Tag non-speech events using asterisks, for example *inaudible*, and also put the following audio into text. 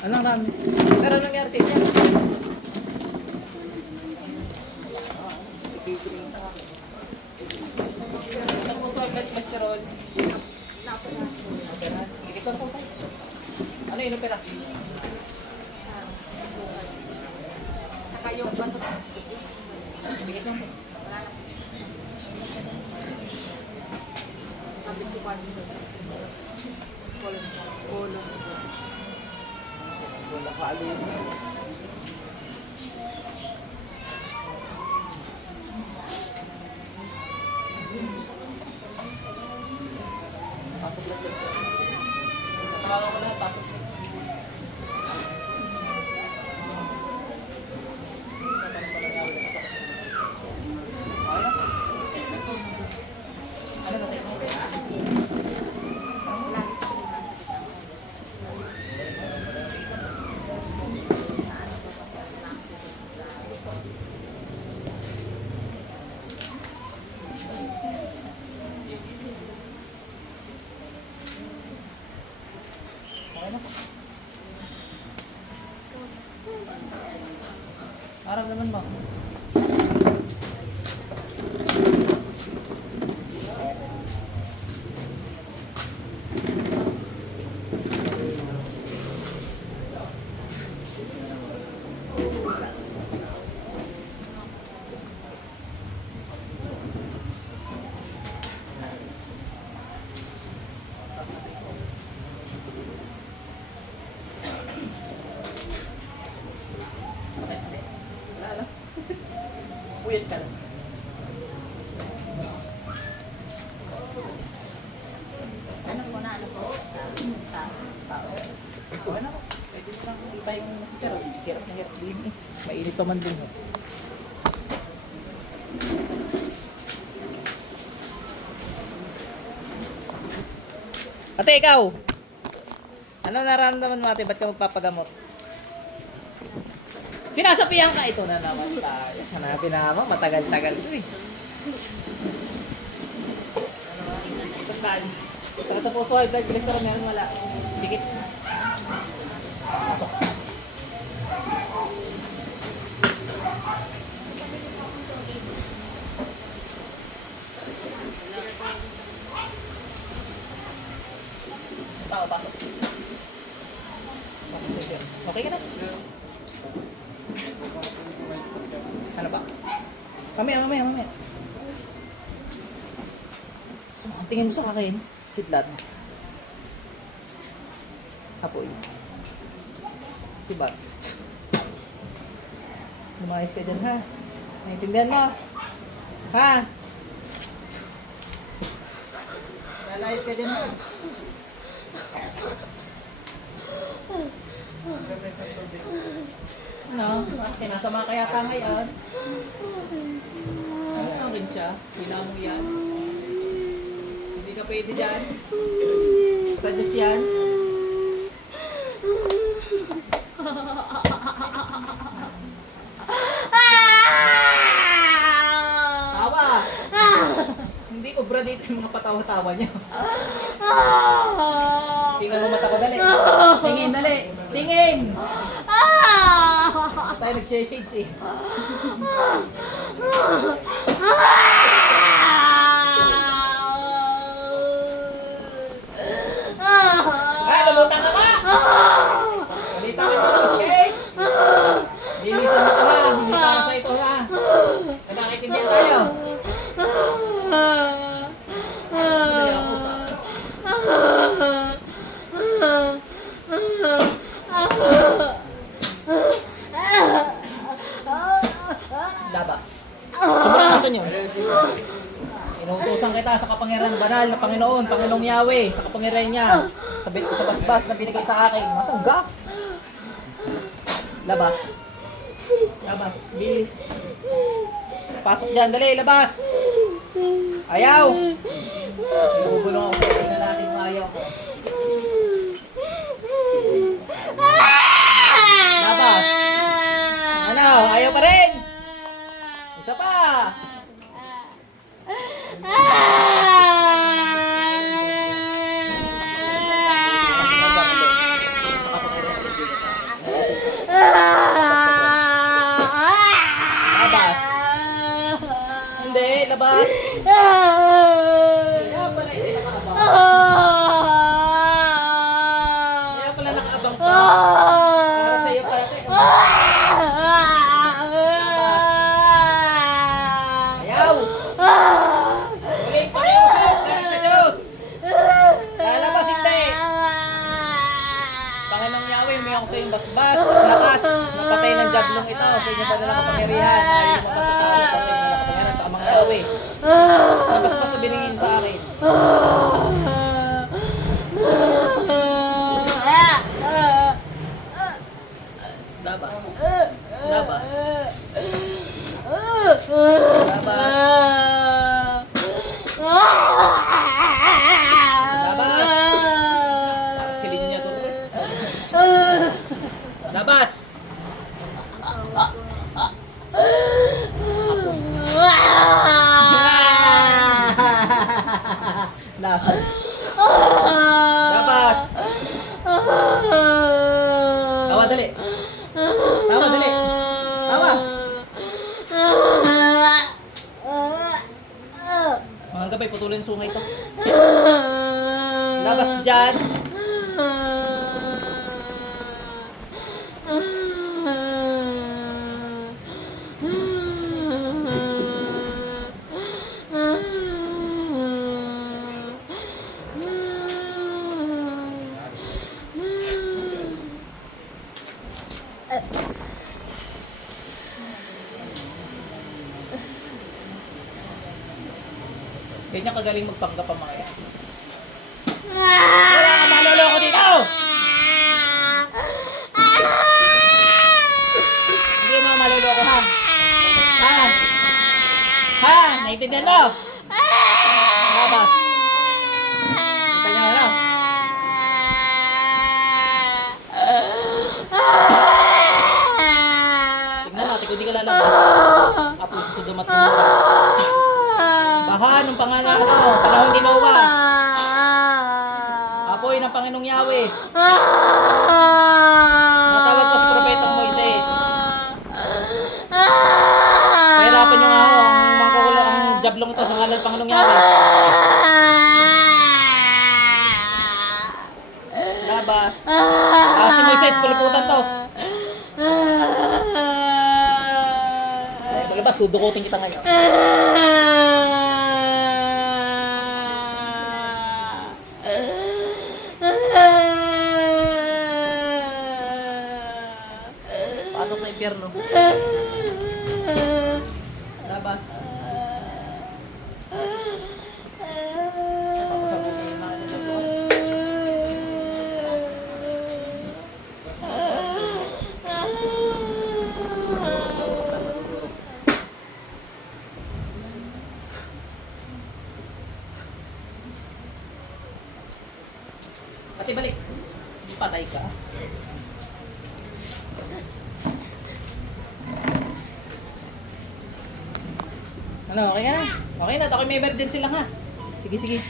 Anong rami? Pero anong nangyari sa inyo? Po sa blood cholesterol? Ikaw po tayo. Ano yun opera? Saka yung bato sa Bigit lang po. wala na. Sabi ko pa sa Kolong. Kolong. Wala ka alo yun. Pasok lang siya. Tawagan ko na, pasok siya. Okay na? Ano na sa'yo? Lagi ko rin Okay na. Parang naman mo. Wala lang. Puyat ka lang. Ano po na, ano po? Sa tao. Okay na po. Pwede mo lang iba yung masisira. Hirap na hirap din eh. Mainit pa man din eh. Ate, ikaw! Ano nararamdaman mo ate? Ba't ka magpapagamot? Sinasapihan ka ito na naman tayo. Sanabi na ako, matagal-tagal ito eh. Saktan. Sakit sa puso, high blood cholesterol, meron wala. Dikit. Pasok. Tao, pasok. Okay ka na? Ano ba? Mamaya, mamaya, mamaya. So, ang tingin mo sa akin, kidlat. Apoy. Si Bag. Lumayas ka dyan, ha? Naintindihan mo? Ha? Lalayas ka dyan, ha? No, sinasama kaya ka ngayon. Ano ka rin siya? Kailangan mo yan. Hindi ka pwede dyan. Sa Diyos yan. *laughs* Obra dito yung mga patawa-tawa niya. Tingnan mo mata ko, dali. Tingin, dali. Tingin! Tayo nag-share shades eh. Ah, lumutan ka ba? Balita ka dito kasi eh. Linisan mo ko ha. Hindi para sa ito ha. Nagkakaintindihan tayo. Hindi ako sa... Labas. Sumurakasan yun. Inuutosan kita sa kapangyarihan banal na Panginoon, Panginoong Yahweh, sa kapangyarihan niya, sa, bi- sa basbas na binigay sa akin. Masangga. Labas. Labas. Bilis. Pasok dyan, dali, labas. Ayaw. Ibubulong ako sa na natin ayaw ko. Labas. Ano, ayaw pa rin. Isa pa. Sa kapangyarihan ng Diyos. Nag-aabang pa. Para sa iyo pala. Ayaw! Muling pakiusap galing sa Diyos! Lalabas hindi! Panginoong Yahweh, may ako sa iyong basbas at lakas na patay ng jablong ito sa inyong padalang kapangyarihan. Ay lumabas sa tao pa sa inyong kapangyarihan. Tamang Yahweh. Sa basbas na binigin sa akin. Labas. Labas. Parang silin niya to. Labas! Lasa. Labas! Tawa, dali. Tawa, dali. Tawa. Mga gabay, putulin sungay to. Labas dyan. Ganyan kagaling magpanggap ang mga yan. Wala ka maloloko dito! Hindi mo maloloko ha? Ha? Ha? Naintindihan mo? Labas. Kita niyo ano? Tignan natin lalabas. Apo sa dumating mo. Baha ng pangalan ano, panahon Noah. Apoy ng Panginoong Yahweh. Natawag ko si Propetang Moises. Pahirapan nyo nga ako, ang mangkukulo, ang jablong to sa ngalan ng Panginoong Yahweh. Labas. Taas ni Moises, puluputan to. Ay, palabas, sudukutin kita ngayon. Ate, balik. Patay ka. Ano, okay ka na? Okay na, ako may emergency lang ha. Sige, sige.